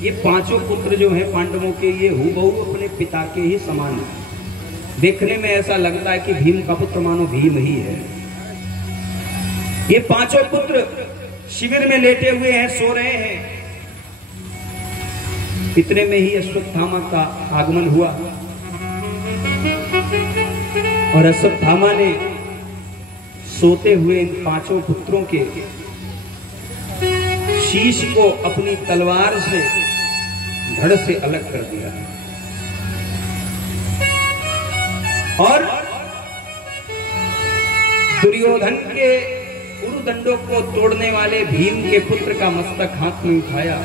ये पांचों पुत्र जो हैं पांडवों के, ये हूबहू अपने पिता के ही समान है। देखने में ऐसा लगता है कि भीम का पुत्र मानो भीम ही है। ये पांचों पुत्र शिविर में लेटे हुए हैं, सो रहे हैं। इतने में ही अश्वत्थामा का आगमन हुआ और अश्वत्थामा ने सोते हुए इन पांचों पुत्रों के शीश को अपनी तलवार से धड़ से अलग कर दिया और दुर्योधन के उरुदंडों को तोड़ने वाले भीम के पुत्र का मस्तक हाथ में उठाया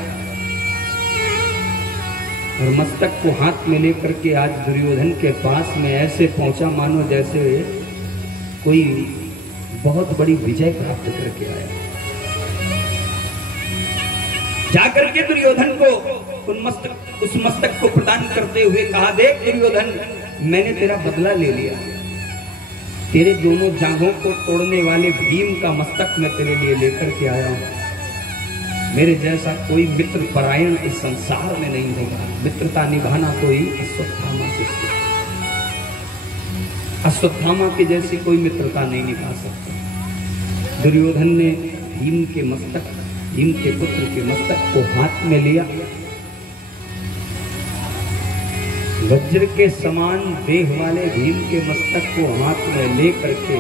और मस्तक को हाथ में लेकर के आज दुर्योधन के पास में ऐसे पहुंचा मानो जैसे कोई बहुत बड़ी विजय प्राप्त करके आया। जाकर के दुर्योधन को उस मस्तक को प्रदान करते हुए कहा, देख दुर्योधन, मैंने तेरा बदला ले लिया। तेरे दोनों जांघों को तोड़ने वाले भीम का मस्तक मैं तेरे लिए लेकर के आया हूं। मेरे जैसा कोई मित्र परायण इस संसार में नहीं होगा। मित्रता निभाना कोई अश्वत्थामा से, अश्वत्थामा के जैसी कोई मित्रता नहीं निभा सकता। दुर्योधन ने भीम के पुत्र के मस्तक को हाथ में लिया, वज्र के समान देह वाले भीम के मस्तक को हाथ में ले करके,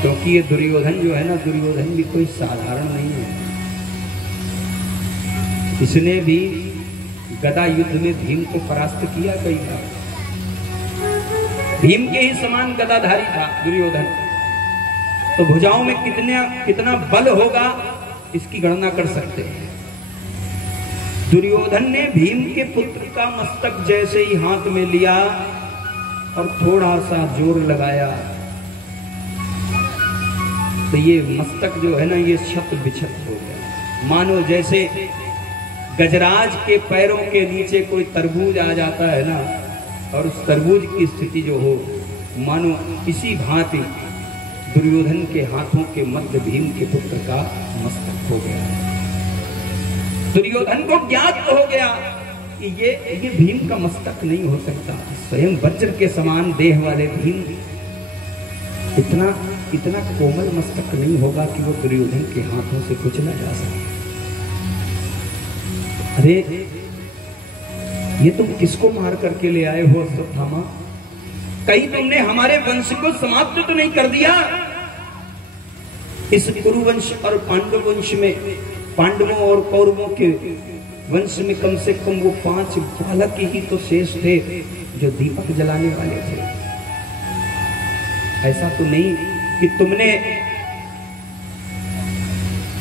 क्योंकि ये दुर्योधन जो है ना, दुर्योधन भी कोई साधारण नहीं है। इसने भी गदा युद्ध में भीम को परास्त किया कई बार। भीम के ही समान गदाधारी था दुर्योधन। तो भुजाओं में कितना बल होगा इसकी गणना कर सकते हैं। दुर्योधन ने भीम के पुत्र का मस्तक जैसे ही हाथ में लिया और थोड़ा सा जोर लगाया तो ये मस्तक जो है ना, ये छत बिछत हो गया। मानो जैसे गजराज के पैरों के नीचे कोई तरबूज आ जाता है ना, और उस तरबूज की स्थिति जो हो, मानो इसी भांति दुर्योधन के हाथों के मध्य भीम के पुत्र का मस्तक हो गया। दुर्योधन को ज्ञात हो गया कि ये भीम का मस्तक नहीं हो सकता। स्वयं वज्र के समान देह वाले भीम इतना कोमल मस्तक नहीं होगा कि वो दुर्योधन के हाथों से कुचला जा सके। अरे ये तुम किसको मार करके ले आए हो अश्वत्थामा? कहीं तुमने हमारे वंश को समाप्त तो नहीं कर दिया? इस कुरुवंश और पांडव वंश में, पांडवों और कौरवों के वंश में कम से कम वो 5 बालक ही तो शेष थे जो दीपक जलाने वाले थे। ऐसा तो नहीं कि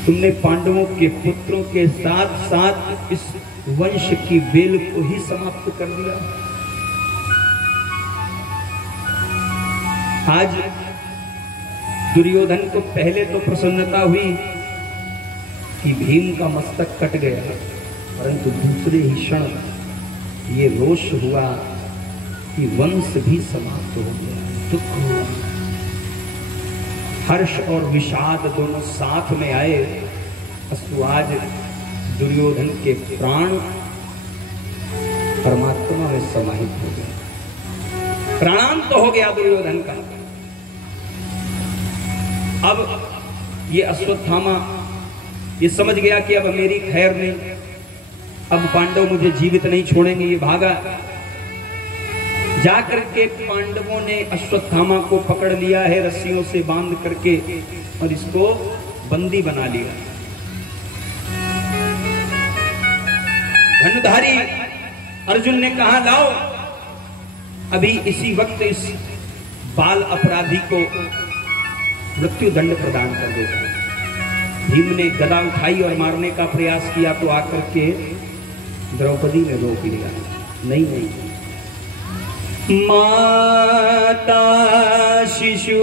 तुमने पांडवों के पुत्रों के साथ साथ इस वंश की बेल को ही समाप्त कर दिया। आज दुर्योधन को पहले तो प्रसन्नता हुई कि भीम का मस्तक कट गया, परंतु दूसरे ही क्षण ये रोष हुआ कि वंश भी समाप्त हो गया। दुख हुआ, हर्ष और विषाद दोनों साथ में आए। आज दुर्योधन के प्राण परमात्मा में समाहित हो गए। प्राणांत हो गया दुर्योधन का। अब ये अश्वत्थामा ये समझ गया कि अब मेरी खैर नहीं, अब पांडव मुझे जीवित नहीं छोड़ेंगे। ये भागा, जाकर के पांडवों ने अश्वत्थामा को पकड़ लिया है रस्सियों से बांध करके और इसको बंदी बना लिया। धनुधारी अर्जुन ने कहा, लाओ अभी इसी वक्त इस बाल अपराधी को मृत्यु दंड प्रदान कर देता। भीम ने गदा उठाई और मारने का प्रयास किया तो आकर के द्रौपदी ने रोक लिया। नहीं नहीं, माता शिशु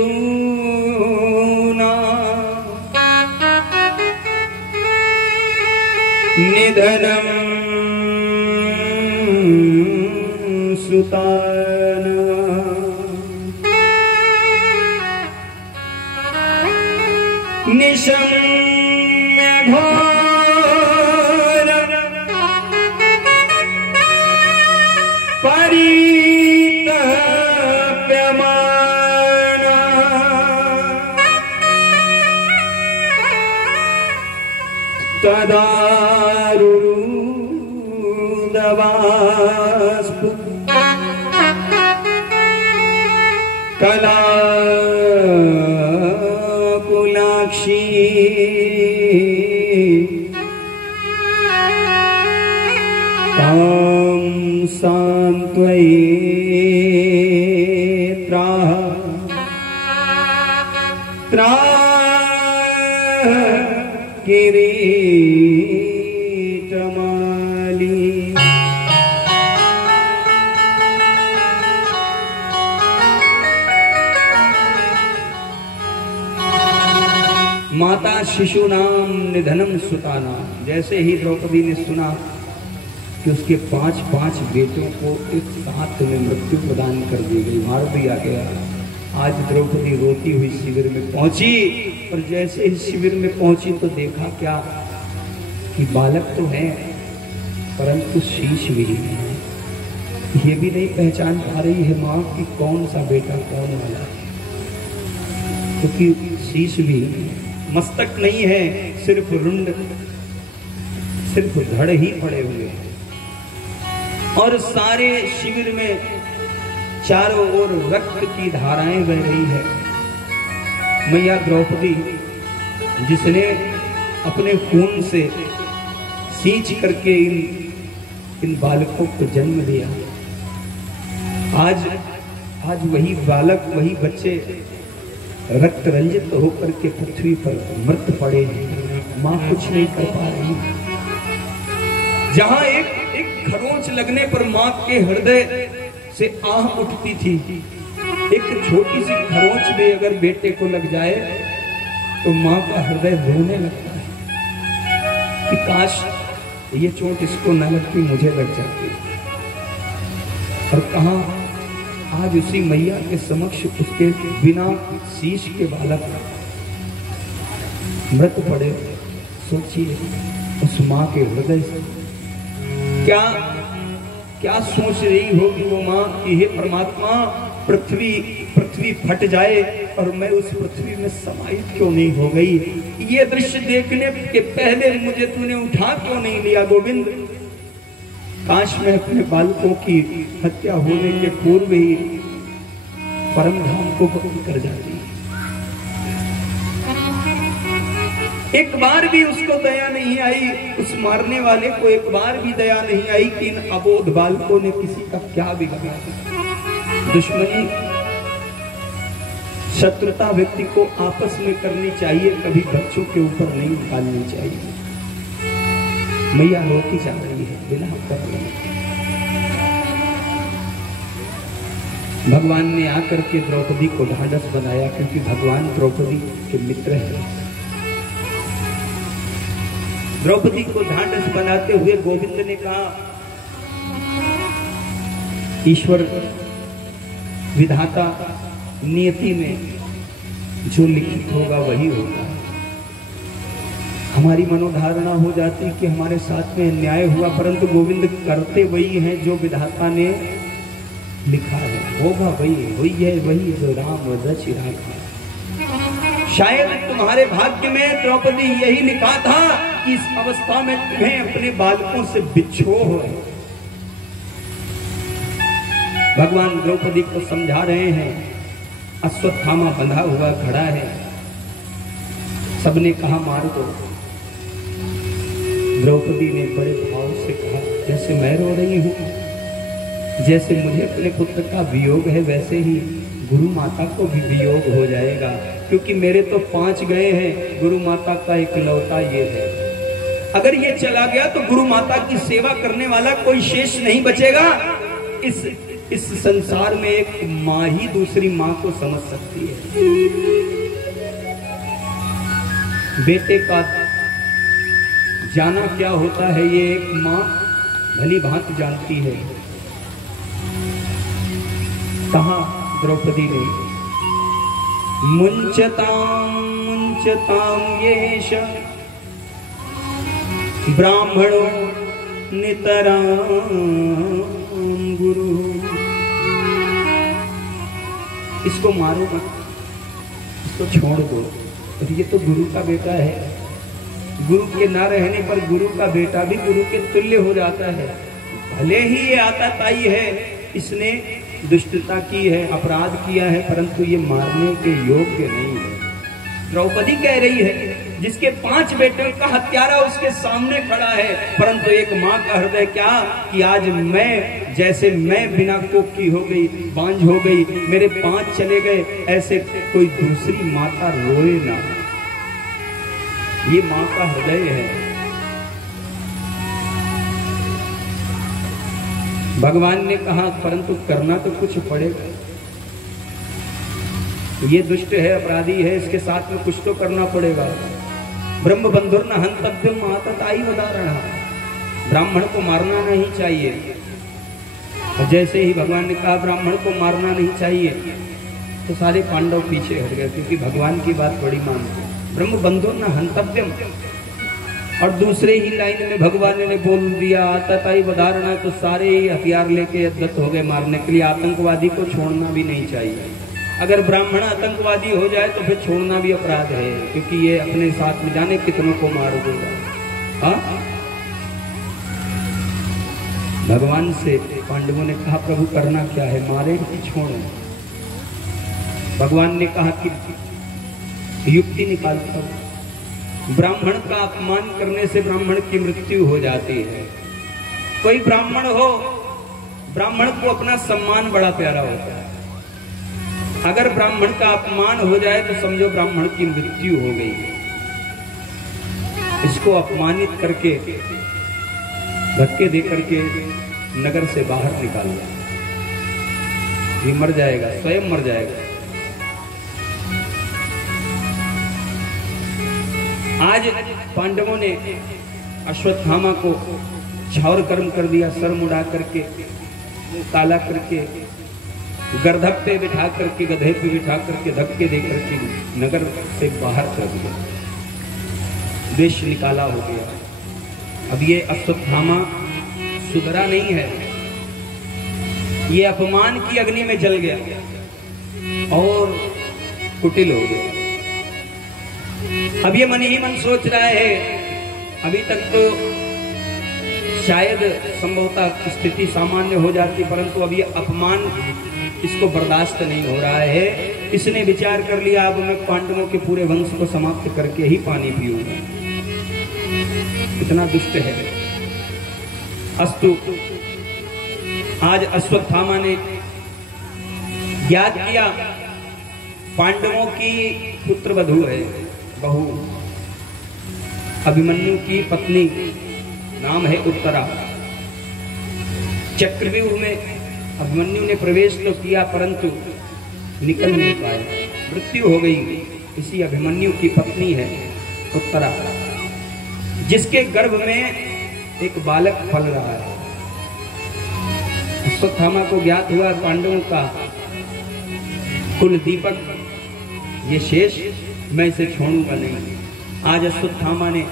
निधनम सुतान निशम्य घोर कदारुदवास्पु कलाकुलाक्षी तां सान्त्वये किरीटमाली। माता शिशु नाम निधनम सुता नाम। जैसे ही द्रौपदी ने सुना कि उसके 5 बेटों को एक साथ में मृत्यु प्रदान कर दी गई, मार दिया गया, आज द्रौपदी रोती हुई शिविर में पहुंची। और जैसे ही शिविर में पहुंची तो देखा क्या कि बालक तो है परंतु शीश भी है। ये भी नहीं पहचान पा रही है माँ कि कौन सा बेटा कौन वाला, क्योंकि शीश भी, मस्तक नहीं है, सिर्फ रुंड, सिर्फ धड़ ही पड़े हुए हैं। और सारे शिविर में चारों ओर रक्त की धाराएं बह रही है। मैया द्रौपदी जिसने अपने खून से सींच करके इन बालकों को जन्म दिया, आज वही बालक, वही बच्चे रक्त रंजित होकर के पृथ्वी पर मृत पड़े हैं। मां कुछ नहीं कर पा रही। जहां एक खरोंच लगने पर मां के हृदय से आह उठती थी, एक छोटी सी खरोंच भी अगर बेटे को लग जाए तो मां का हृदय रोने लगता है कि काश ये चोट इसको न लगती, मुझे लग जाती। और कहां आज उसी मैया के समक्ष उसके बिना शीश के बालक मृत पड़े। सोचिए उस मां के हृदय से क्या सोच रही होगी वो मां कि हे परमात्मा, पृथ्वी फट जाए और मैं उस पृथ्वी में समाहित क्यों नहीं हो गई। ये दृश्य देखने के पहले मुझे तूने उठा क्यों नहीं लिया गोविंद। काश मैं अपने बालकों की हत्या होने के पूर्व ही परम धाम को पकड़ कर जाती। एक बार भी उसको दया नहीं आई, उस मारने वाले को एक बार भी दया नहीं आई कि इन अबोध बालकों ने किसी का क्या बिगाड़ा। दुश्मनी, शत्रुता व्यक्ति को आपस में करनी चाहिए, कभी बच्चों के ऊपर नहीं निकालनी चाहिए। मैया रोती जा रही है, विलाप कर रही है। भगवान ने आकर के द्रौपदी को ढांढस बनाया, क्योंकि भगवान द्रौपदी के मित्र हैं। द्रौपदी को ढांढस बनाते हुए गोविंद ने कहा, ईश्वर विधाता नियति में जो लिखित होगा वही होगा। हमारी मनोधारणा हो जाती कि हमारे साथ में अन्याय हुआ, परंतु गोविंद करते वही हैं जो विधाता ने लिखा है। होगा वही जो राम रच रखा। शायद तुम्हारे भाग्य में द्रौपदी यही लिखा था कि इस अवस्था में तुम्हें अपने बालकों से बिछो हो। भगवान द्रौपदी को समझा रहे हैं। अश्वत्थामा बंधा हुआ खड़ा है, सबने कहा मार दो। द्रौपदी ने बड़े भाव से कहा, जैसे मैं रो रही हूं, जैसे मुझे अपने पुत्र का वियोग है, वैसे ही गुरु माता को भी वियोग हो जाएगा, क्योंकि मेरे तो 5 गए हैं, गुरु माता का इकलौता ये है। अगर ये चला गया तो गुरु माता की सेवा करने वाला कोई शेष नहीं बचेगा। इस संसार में एक माँ ही दूसरी माँ को समझ सकती है। बेटे का जाना क्या होता है ये एक माँ भली भांति जानती है। कहा द्रौपदी ने, मुंचताम येष ब्राह्मणो नितराम गुरु। इसको मारो मत, इसको छोड़ दो, और ये तो गुरु का बेटा है, गुरु के ना रहने पर गुरु का बेटा भी गुरु के तुल्य हो जाता है। भले ही ये आताताई है, इसने दुष्टता की है, अपराध किया है, परंतु ये मारने के योग्य नहीं है। द्रौपदी कह रही है जिसके 5 बेटों का हत्यारा उसके सामने खड़ा है, परंतु एक माँ का हृदय क्या कि आज मैं, जैसे मैं बिना कोख की हो गई, बांझ हो गई, मेरे 5 चले गए, ऐसे कोई दूसरी माता रोए ना। ये माँ का हृदय है। भगवान ने कहा परंतु करना तो कुछ पड़ेगा। ये दुष्ट है, अपराधी है, इसके साथ में कुछ तो करना पड़ेगा। ब्रह्म बंधुर न हंतव्यम आतताई वदारणा, ब्राह्मण को मारना नहीं चाहिए। और जैसे ही भगवान ने कहा ब्राह्मण को मारना नहीं चाहिए, तो सारे पांडव पीछे हट गए, क्योंकि भगवान की बात बड़ी मानते। ब्रह्म बंधुर न हंतव्यम, और दूसरे ही लाइन में भगवान ने बोल दिया आतताई वदारणा, तो सारे ही हथियार लेके यद्गत हो गए मारने के लिए। आतंकवादी को छोड़ना भी नहीं चाहिए। अगर ब्राह्मण आतंकवादी हो जाए तो फिर छोड़ना भी अपराध है, क्योंकि ये अपने साथ में जाने कितनों को मार देगा। हाँ, भगवान से पांडवों ने कहा प्रभु करना क्या है, मारे कि छोड़े? भगवान ने कहा कि युक्ति निकालता हूं। ब्राह्मण का अपमान करने से ब्राह्मण की मृत्यु हो जाती है। कोई ब्राह्मण हो, ब्राह्मण को अपना सम्मान बड़ा प्यारा होता है। अगर ब्राह्मण का अपमान हो जाए तो समझो ब्राह्मण की मृत्यु हो गई। इसको अपमानित करके, धक्के दे करके नगर से बाहर निकाल दिया। ये मर जाएगा, स्वयं मर जाएगा। आज पांडवों ने अश्वत्थामा को छौर कर्म कर दिया, सर मुड़ा करके, काला करके, गर्दभ पे बिठा करके, गधे पे बिठा करके, धक्के दे करके नगर से बाहर कर दिया। देश निकाला हो गया। अब ये अश्वत्थामा सुधरा नहीं है, ये अपमान की अग्नि में जल गया और कुटिल हो गया। अब ये मन ही मन सोच रहा है, अभी तक तो शायद संभवतः स्थिति सामान्य हो जाती, परंतु अब ये अपमान इसको बर्दाश्त नहीं हो रहा है। इसने विचार कर लिया अब मैं पांडवों के पूरे वंश को समाप्त करके ही पानी पीऊंगा। इतना दुष्ट है। अस्तु, आज अश्वत्थामा ने याद किया पांडवों की पुत्र वधू है, बहू अभिमन्यु की पत्नी, नाम है उत्तरा। चक्रव्यूह में अभिमन्यु ने प्रवेश तो किया परंतु निकल नहीं पाए, मृत्यु हो गई। इसी अभिमन्यु की पत्नी है उत्तरा, जिसके गर्भ में एक बालक पल रहा है। अश्वत्थामा को ज्ञात हुआ पांडवों का कुल दीपक ये शेष, मैं इसे छोड़ूंगा नहीं। आज अश्वत्थामा ने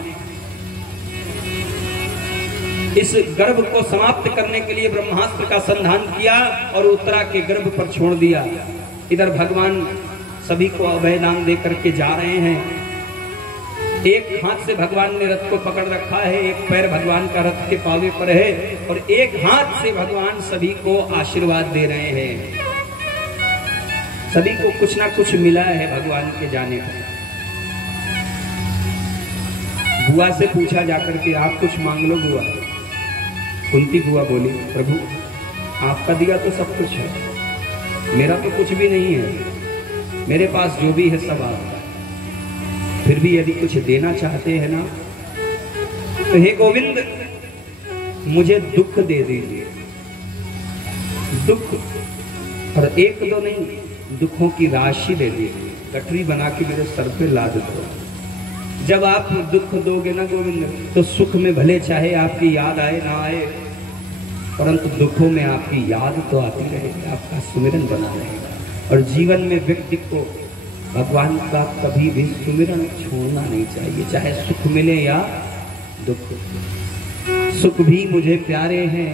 इस गर्भ को समाप्त करने के लिए ब्रह्मास्त्र का संधान किया और उत्तरा के गर्भ पर छोड़ दिया। इधर भगवान सभी को अभय दान दे करके जा रहे हैं। एक हाथ से भगवान ने रथ को पकड़ रखा है, एक पैर भगवान का रथ के पावे पर है, और एक हाथ से भगवान सभी को आशीर्वाद दे रहे हैं। सभी को कुछ ना कुछ मिला है भगवान के जाने पर। बुआ से पूछा जाकर के आप कुछ मांग लो बुआ। कुंती बुआ बोली प्रभु आपका दिया तो सब कुछ है, मेरा तो कुछ भी नहीं है, मेरे पास जो भी है सब आपका। फिर भी यदि कुछ देना चाहते हैं ना तो हे गोविंद मुझे दुख दे दीजिए। दुख, और एक दो नहीं, दुखों की राशि दे दीजिए, गठरी बना के मेरे सर पे लाद दो। जब आप दुख दोगे ना गोविंद, तो सुख में भले चाहे आपकी याद आए ना आए, परंतु दुखों में आपकी याद तो आती रहेगी, आपका सुमिरन बना रहेगा। और जीवन में व्यक्ति को भगवान का कभी भी सुमिरन छोड़ना नहीं चाहिए, चाहे सुख मिले या दुख। सुख भी मुझे प्यारे हैं,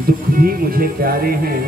दुख भी मुझे प्यारे हैं।